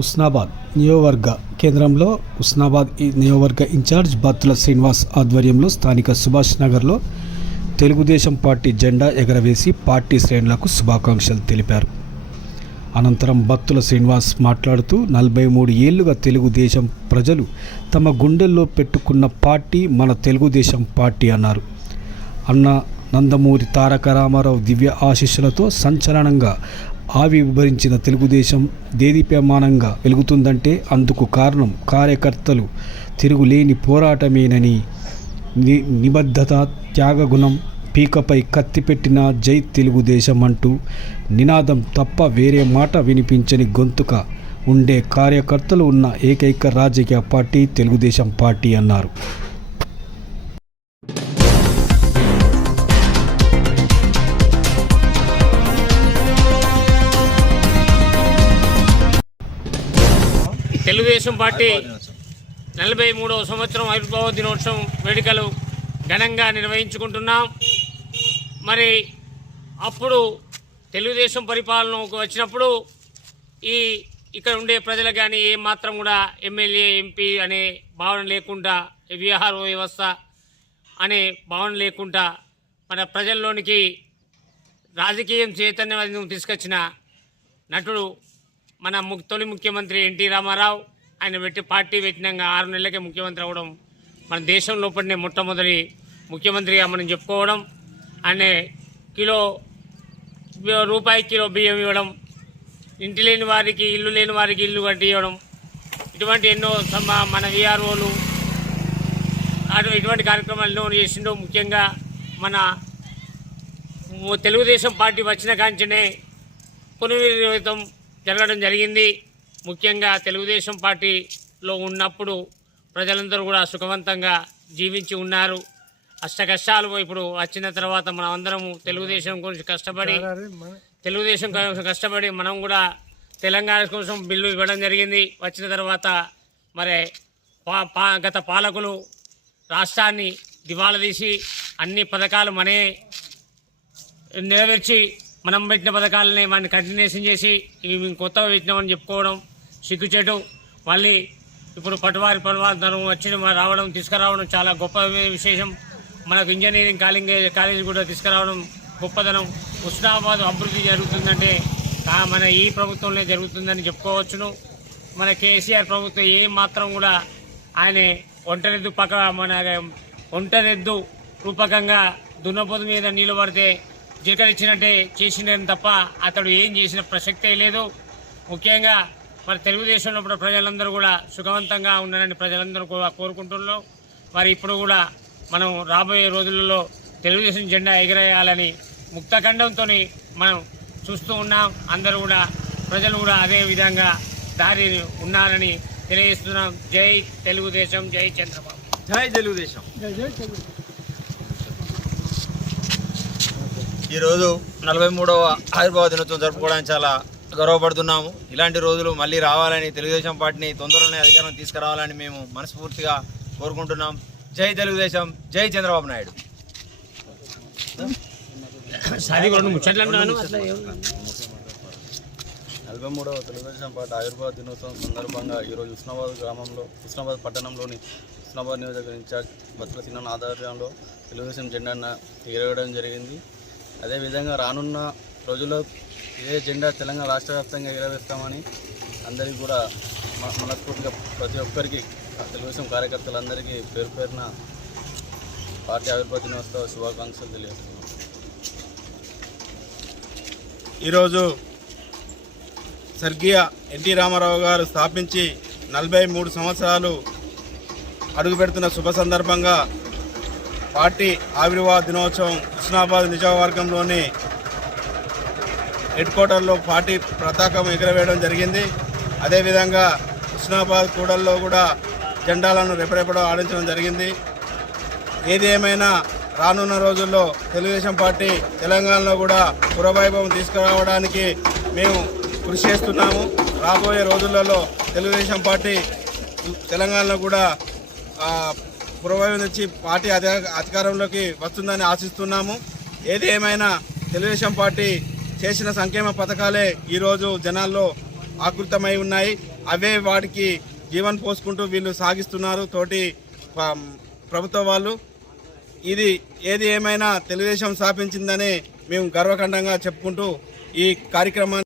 ఉస్నాబాద్ నియోవర్గ కేంద్రంలో ఉస్నాబాద్ నియోవర్గ ఇన్ఛార్జ్ బత్తుల శ్రీనివాస్ ఆధ్వర్యంలో స్థానిక సుభాష్ నగర్లో తెలుగుదేశం పార్టీ జెండా ఎగరవేసి పార్టీ శ్రేణులకు శుభాకాంక్షలు తెలిపారు. అనంతరం బత్తుల శ్రీనివాస్ మాట్లాడుతూ నలభై మూడు ఏళ్ళుగా తెలుగుదేశం ప్రజలు తమ గుండెల్లో పెట్టుకున్న పార్టీ మన తెలుగుదేశం పార్టీ అన్నారు. అన్న నందమూరి తారక రామారావు దివ్య ఆశీస్సులతో సంచలనంగా ఆవిర్భవించిన తెలుగుదేశం దేదీప్యమానంగా వెలుగుతుందంటే అందుకు కారణం కార్యకర్తలు తిరుగులేని పోరాటమేనని ని నిబద్ధత త్యాగగుణం పీకపై కత్తిపెట్టిన జై తెలుగుదేశం అంటూ నినాదం తప్ప వేరే మాట వినిపించని గొంతుక ఉండే కార్యకర్తలు ఉన్న ఏకైక రాజకీయ పార్టీ తెలుగుదేశం పార్టీ అన్నారు. తెలుగుదేశం పార్టీ నలభై మూడవ సంవత్సరం ఆవిర్భావ దినోత్సవం వేడుకలు ఘనంగా నిర్వహించుకుంటున్నాం. మరి అప్పుడు తెలుగుదేశం పరిపాలనకు వచ్చినప్పుడు ఈ ఇక్కడ ఉండే ప్రజలు కానీ ఏ మాత్రం కూడా ఎమ్మెల్యే ఎంపీ అనే భావన లేకుండా విహార వ్యవస్థ అనే భావన లేకుండా మన ప్రజల్లోనికి రాజకీయం చైతన్యం తీసుకొచ్చిన నటుడు మన ము- తొలి ముఖ్యమంత్రి ఎన్టీ రామారావు ఆయన పెట్టి పార్టీ పెట్టినాక ఆరు నెలలకే ముఖ్యమంత్రి అవ్వడం మన దేశం లోపలనే మొట్టమొదటి ముఖ్యమంత్రిగా మనం చెప్పుకోవడం అనే కిలో రూపాయి కిలో బియ్యం ఇవ్వడం ఇంటి లేని వారికి ఇల్లు లేని వారికి ఇల్లు కట్టి ఇవ్వడం ఇటువంటి ఎన్నో మన విఆర్ఓలు అటు ఇటువంటి కార్యక్రమాలు ఎన్నో చేసిండో. ముఖ్యంగా మన తెలుగుదేశం పార్టీ వచ్చిన కాంచనే పునర్వితం జరగడం జరిగింది. ముఖ్యంగా తెలుగుదేశం పార్టీలో ఉన్నప్పుడు ప్రజలందరూ కూడా సుఖవంతంగా జీవించి ఉన్నారు. అష్ట కష్టాలు ఇప్పుడు వచ్చిన తర్వాత మనం అందరము తెలుగుదేశం గురించి కష్టపడి తెలుగుదేశం కోసం కష్టపడి మనం కూడా తెలంగాణ కోసం బిల్లు ఇవ్వడం జరిగింది. వచ్చిన తర్వాత మరి పా పా గత పాలకులు రాష్ట్రాన్ని దివాలా తీసి అన్ని పథకాలు మనే నెరవేర్చి మనం పెట్టిన పథకాలని వాడిని కంటిన్యూషన్ చేసి ఇవి మేము కొత్తగా పెట్టినామని చెప్పుకోవడం సిగ్గుచేటు. మళ్ళీ ఇప్పుడు పట్టువారి ధనం వచ్చి రావడం తీసుకురావడం చాలా గొప్ప విశేషం. మనకు ఇంజనీరింగ్ కాలేజ్ కాలేజీ కూడా తీసుకురావడం గొప్పదనం. ఉస్నాబాద్ అభివృద్ధి జరుగుతుందంటే మన ఈ ప్రభుత్వంలో జరుగుతుందని చెప్పుకోవచ్చును. మన కేసీఆర్ ప్రభుత్వం ఏ మాత్రం కూడా ఆయన ఒంటరిద్దు పక్క మన ఒంటరిద్దు రూపకంగా దున్నపోతు మీద నీళ్ళు పడితే జీకరించినట్టే చేసినని తప్ప అతడు ఏం చేసిన ప్రసక్తే లేదు. ముఖ్యంగా మరి తెలుగుదేశంలో ఇప్పుడు ప్రజలందరూ కూడా సుఖవంతంగా ఉండాలని ప్రజలందరూ కూడా కోరుకుంటున్నాం. మరి ఇప్పుడు కూడా మనం రాబోయే రోజులలో తెలుగుదేశం జెండా ఎగరేయాలని ముక్తఖండంతో మనం చూస్తూ ఉన్నాం. అందరూ కూడా ప్రజలు కూడా అదే విధంగా దారి ఉన్నారని తెలియజేస్తున్నాం. జై తెలుగుదేశం జై చంద్రబాబు. జై తెలుగుదేశం. ఈరోజు నలభై మూడవ ఆవిర్భావ దినోత్సవం జరుపుకోవడానికి చాలా గర్వపడుతున్నాము. ఇలాంటి రోజులు మళ్ళీ రావాలని తెలుగుదేశం పార్టీని తొందరలోనే అధికారం తీసుకురావాలని మేము మనస్ఫూర్తిగా కోరుకుంటున్నాం. జై తెలుగుదేశం జై చంద్రబాబు నాయుడు. నలభై మూడవ తెలుగుదేశం పార్టీ ఆవిర్భావ దినోత్సవం సందర్భంగా ఈరోజు ఉస్నాబాద్ గ్రామంలో ఉస్నాబాద్ పట్టణంలోని ఉస్నాబాద్ నియోజకవర్గ ఇన్ఛార్జ్ చిన్న ఆధ్వర్యంలో తెలుగుదేశం జెండాను ఎగరవేయడం జరిగింది. అదేవిధంగా రానున్న రోజుల్లో ఇదే జెండా తెలంగాణ రాష్ట్ర వ్యాప్తంగా ఎగరవేస్తామని అందరికీ కూడా మనస్ఫూర్తిగా ప్రతి ఒక్కరికి తెలుగుదేశం కార్యకర్తలందరికీ పేరు పేరున పార్టీ ఆవిర్భావ దినోత్సవ శుభాకాంక్షలు తెలియజేస్తున్నాం. ఈరోజు స్వర్గీయ ఎన్టీ రామారావు గారు స్థాపించి నలభై మూడు సంవత్సరాలు అడుగుపెడుతున్న శుభ సందర్భంగా పార్టీ ఆవిర్భావ దినోత్సవం హుస్నాబాద్ నియోజకవర్గంలోని హెడ్ క్వార్టర్లో పార్టీ పతాకం ఎగురవేయడం జరిగింది. అదేవిధంగా హుస్నాబాద్ కూడల్లో కూడా జెండాలను రెపరెపడం ఆడించడం జరిగింది. ఏది ఏమైనా రానున్న రోజుల్లో తెలుగుదేశం పార్టీ తెలంగాణలో కూడా పురవైభవం తీసుకురావడానికి మేము కృషి చేస్తున్నాము. రాబోయే రోజులలో తెలుగుదేశం పార్టీ తెలంగాణలో కూడా ఆ, నుంచి పార్టీ అధి అధికారంలోకి వస్తుందని ఆశిస్తున్నాము. ఏది ఏమైనా తెలుగుదేశం పార్టీ చేసిన సంక్షేమ పథకాలే ఈరోజు జనాల్లో ఆకృతమై ఉన్నాయి. అవే వాటికి జీవన్ పోసుకుంటూ వీళ్ళు సాగిస్తున్నారు తోటి ప్రభుత్వ వాళ్ళు. ఇది ఏది ఏమైనా తెలుగుదేశం స్థాపించిందని మేము గర్వకండంగా చెప్పుకుంటూ ఈ కార్యక్రమాన్ని